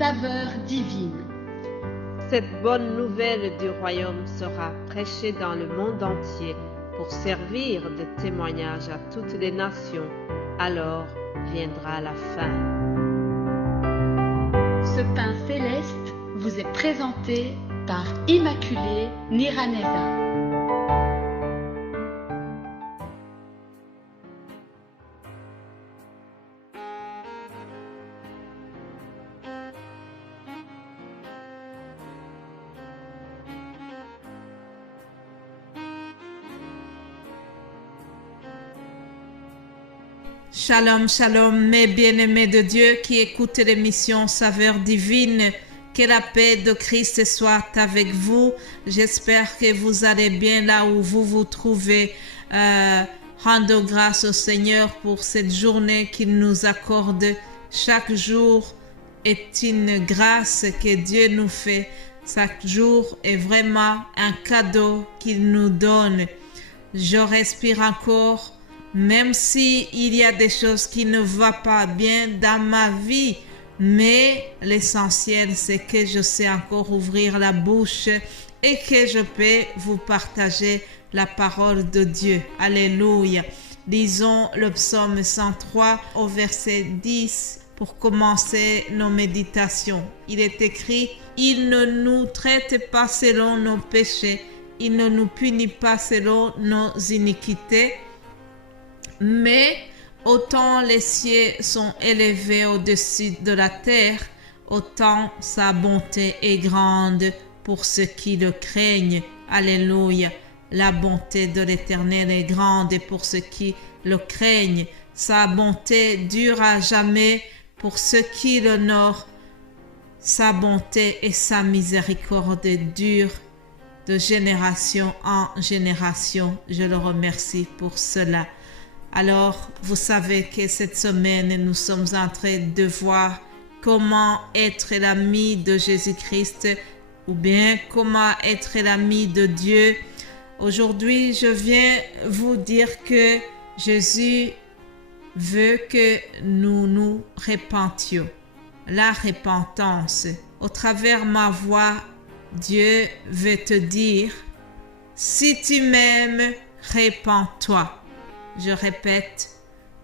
saveur divine. Cette bonne nouvelle du royaume sera prêchée dans le monde entier pour servir de témoignage à toutes les nations. Alors viendra la fin. Ce pain céleste vous est présenté par Immaculée Niraneza. Shalom, shalom, mes bien-aimés de Dieu qui écoutent l'émission Saveur divine. Que la paix de Christ soit avec vous. J'espère que vous allez bien là où vous vous trouvez. Rendons grâce au Seigneur pour cette journée qu'il nous accorde. Chaque jour est une grâce que Dieu nous fait. Chaque jour est vraiment un cadeau qu'il nous donne. Je respire encore. Même si il y a des choses qui ne vont pas bien dans ma vie, mais l'essentiel c'est que je sais encore ouvrir la bouche et que je peux vous partager la parole de Dieu. Alléluia. Lisons le psaume 103 au verset 10 pour commencer nos méditations. Il est écrit: il ne nous traite pas selon nos péchés, il ne nous punit pas selon nos iniquités. Mais autant les cieux sont élevés au-dessus de la terre, autant sa bonté est grande pour ceux qui le craignent. Alléluia. La bonté de l'Éternel est grande pour ceux qui le craignent. Sa bonté dure à jamais pour ceux qui l'honorent. Sa bonté et sa miséricorde durent de génération en génération. Je le remercie pour cela. Alors, vous savez que cette semaine, nous sommes en train de voir comment être l'ami de Jésus-Christ ou bien comment être l'ami de Dieu. Aujourd'hui, je viens vous dire que Jésus veut que nous nous repentions. La repentance. Au travers ma voix, Dieu veut te dire: si tu m'aimes, repens-toi. Je répète,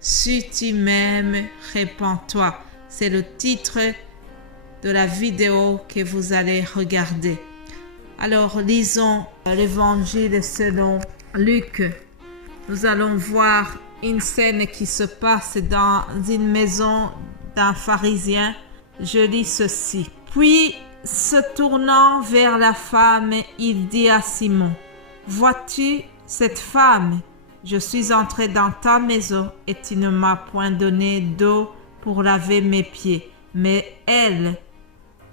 si tu m'aimes, repens-toi. C'est le titre de la vidéo que vous allez regarder. Alors, lisons l'évangile selon Luc. Nous allons voir une scène qui se passe dans une maison d'un pharisien. Je lis ceci. Puis, se tournant vers la femme, il dit à Simon: vois-tu cette femme? Je suis entré dans ta maison et tu ne m'as point donné d'eau pour laver mes pieds. Mais elle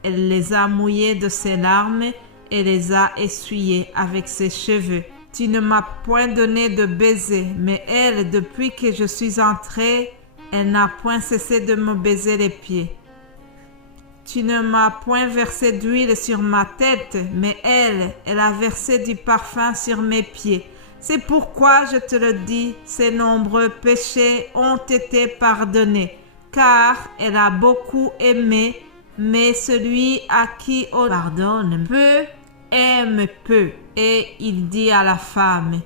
les a mouillés de ses larmes et les a essuyés avec ses cheveux. Tu ne m'as point donné de baiser, mais elle, depuis que je suis entré, elle n'a point cessé de me baiser les pieds. Tu ne m'as point versé d'huile sur ma tête, mais elle a versé du parfum sur mes pieds. C'est pourquoi je te le dis, ses nombreux péchés ont été pardonnés, car elle a beaucoup aimé, mais celui à qui on pardonne peu, aime peu. Et il dit à la femme: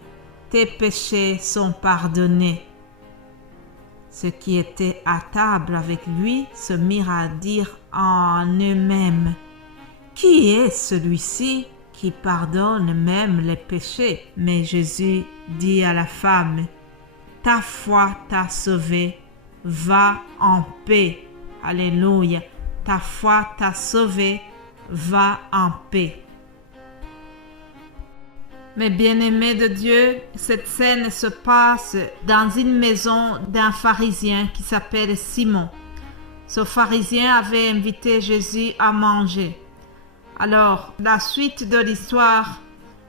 tes péchés sont pardonnés. Ceux qui étaient à table avec lui se mirent à dire en eux-mêmes: qui est celui-ci qui pardonne même les péchés? Mais Jésus dit à la femme: ta foi t'a sauvée, va en paix. Alléluia. Ta foi t'a sauvée, va en paix. Mes bien-aimés de Dieu, cette scène se passe dans une maison d'un pharisien qui s'appelle Simon. Ce pharisien avait invité Jésus à manger. Alors, la suite de l'histoire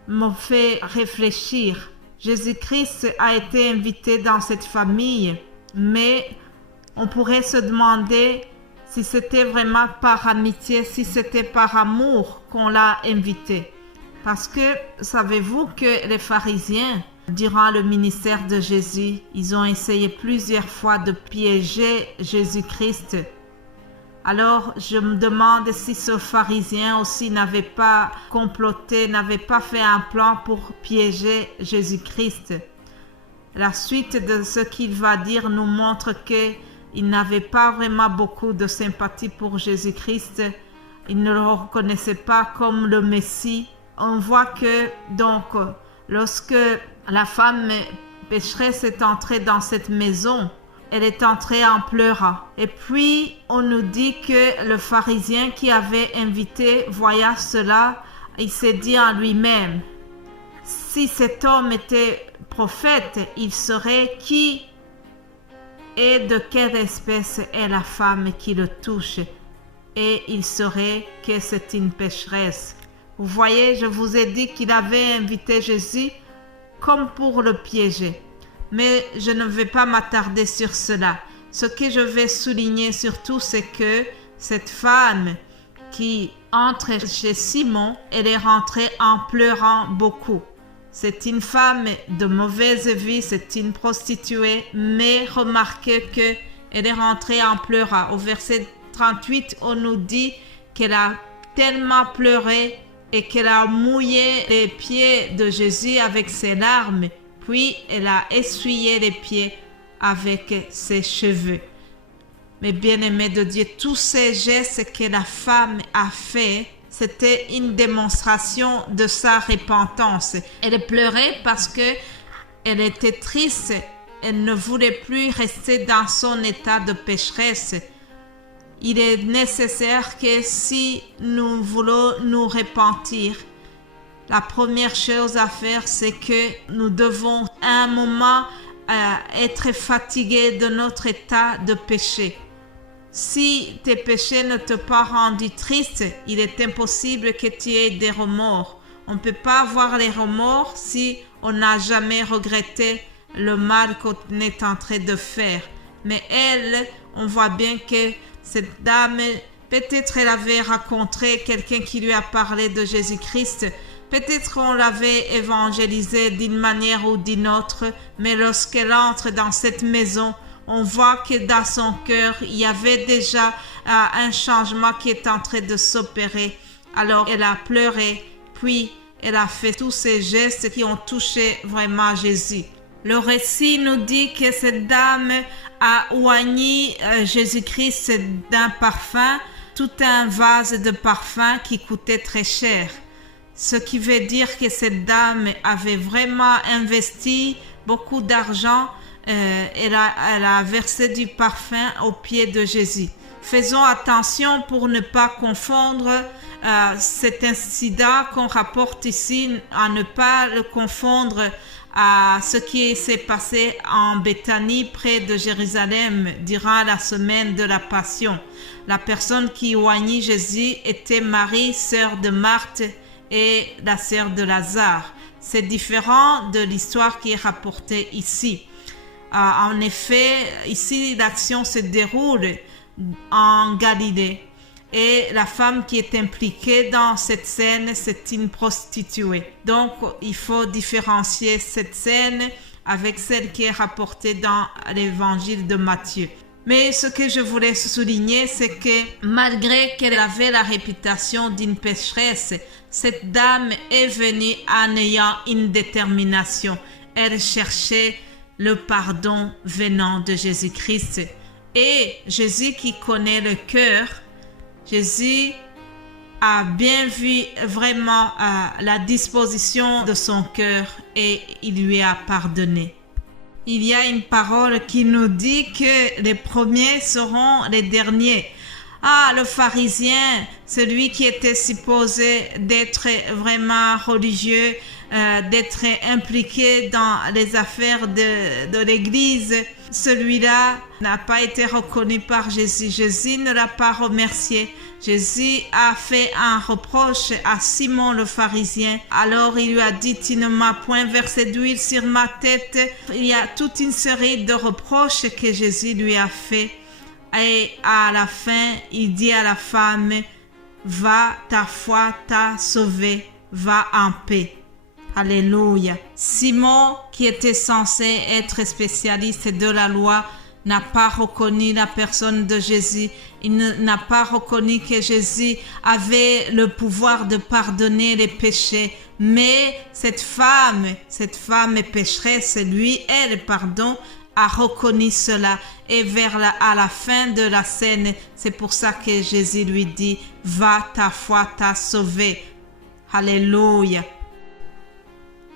me fait réfléchir. Jésus-Christ a été invité dans cette famille, mais on pourrait se demander si c'était vraiment par amitié, si c'était par amour qu'on l'a invité. Parce que, savez-vous que les pharisiens, durant le ministère de Jésus, ils ont essayé plusieurs fois de piéger Jésus-Christ. Alors je me demande si ce pharisien aussi n'avait pas comploté, n'avait pas fait un plan pour piéger Jésus-Christ. La suite de ce qu'il va dire nous montre qu'il n'avait pas vraiment beaucoup de sympathie pour Jésus-Christ. Il ne le reconnaissait pas comme le Messie. On voit que donc lorsque la femme pécheresse est entrée dans cette maison, elle est entrée en pleurant. Et puis on nous dit que le pharisien qui avait invité voyant cela, il s'est dit en lui-même, si cet homme était prophète, il saurait qui et de quelle espèce est la femme qui le touche, et il saurait que c'est une pécheresse. Vous voyez, je vous ai dit qu'il avait invité Jésus comme pour le piéger. Mais je ne vais pas m'attarder sur cela. Ce que je vais souligner surtout, c'est que cette femme qui entre chez Simon, elle est rentrée en pleurant beaucoup. C'est une femme de mauvaise vie, c'est une prostituée, mais remarquez qu'elle est rentrée en pleurant. Au verset 38, on nous dit qu'elle a tellement pleuré et qu'elle a mouillé les pieds de Jésus avec ses larmes, puis elle a essuyé les pieds avec ses cheveux. Mais bien-aimés de Dieu, tous ces gestes que la femme a fait, c'était une démonstration de sa repentance. Elle pleurait parce que elle était triste. Elle ne voulait plus rester dans son état de pécheresse. Il est nécessaire que si nous voulons nous repentir, la première chose à faire, c'est que nous devons à un moment être fatigués de notre état de péché. Si tes péchés ne t'ont pas rendu triste, il est impossible que tu aies des remords. On ne peut pas avoir les remords si on n'a jamais regretté le mal qu'on est en train de faire. Mais elle, on voit bien que cette dame, peut-être elle avait rencontré quelqu'un qui lui a parlé de Jésus-Christ. Peut-être qu'on l'avait évangélisé d'une manière ou d'une autre, mais lorsqu'elle entre dans cette maison, on voit que dans son cœur, il y avait déjà un changement qui est en train de s'opérer. Alors, elle a pleuré, puis elle a fait tous ces gestes qui ont touché vraiment Jésus. Le récit nous dit que cette dame a oigné Jésus-Christ d'un parfum, tout un vase de parfum qui coûtait très cher. Ce qui veut dire que cette dame avait vraiment investi beaucoup d'argent. Elle a versé du parfum aux pieds de Jésus. Faisons attention pour ne pas confondre cet incident qu'on rapporte ici, à ne pas le confondre à ce qui s'est passé en Béthanie près de Jérusalem durant la semaine de la Passion. La personne qui oignit Jésus était Marie, sœur de Marthe et la sœur de Lazare. C'est différent de l'histoire qui est rapportée ici. En effet, ici, l'action se déroule en Galilée et la femme qui est impliquée dans cette scène, c'est une prostituée. Donc, il faut différencier cette scène avec celle qui est rapportée dans l'évangile de Matthieu. Mais ce que je voulais souligner, c'est que malgré qu'elle avait la réputation d'une pécheresse, cette dame est venue en ayant une détermination. Elle cherchait le pardon venant de Jésus-Christ. Et Jésus qui connaît le cœur, Jésus a bien vu vraiment la disposition de son cœur et il lui a pardonné. Il y a une parole qui nous dit que les premiers seront les derniers. Ah, le pharisien, celui qui était supposé d'être vraiment religieux, d'être impliqué dans les affaires de l'Église, celui-là n'a pas été reconnu par Jésus. Jésus ne l'a pas remercié. Jésus a fait un reproche à Simon le pharisien. Alors il lui a dit, tu ne m'as point versé d'huile sur ma tête. Il y a toute une série de reproches que Jésus lui a fait. Et à la fin, il dit à la femme, va, ta foi t'a sauvé, va en paix. Alléluia. Simon, qui était censé être spécialiste de la loi, n'a pas reconnu la personne de Jésus. Il n'a pas reconnu que Jésus avait le pouvoir de pardonner les péchés. Mais cette femme pécheresse, lui, elle, pardon, a reconnu cela. Et à la fin de la scène, c'est pour ça que Jésus lui dit, va, ta foi t'a sauvé. Alléluia.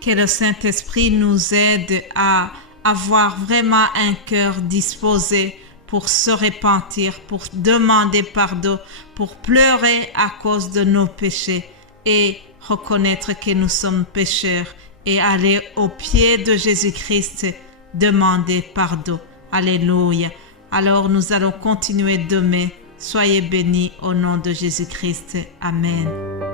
Que le Saint-Esprit nous aide à avoir vraiment un cœur disposé pour se repentir, pour demander pardon, pour pleurer à cause de nos péchés et reconnaître que nous sommes pécheurs et aller au pied de Jésus-Christ demander pardon. Alléluia. Alors nous allons continuer demain. Soyez bénis au nom de Jésus-Christ. Amen.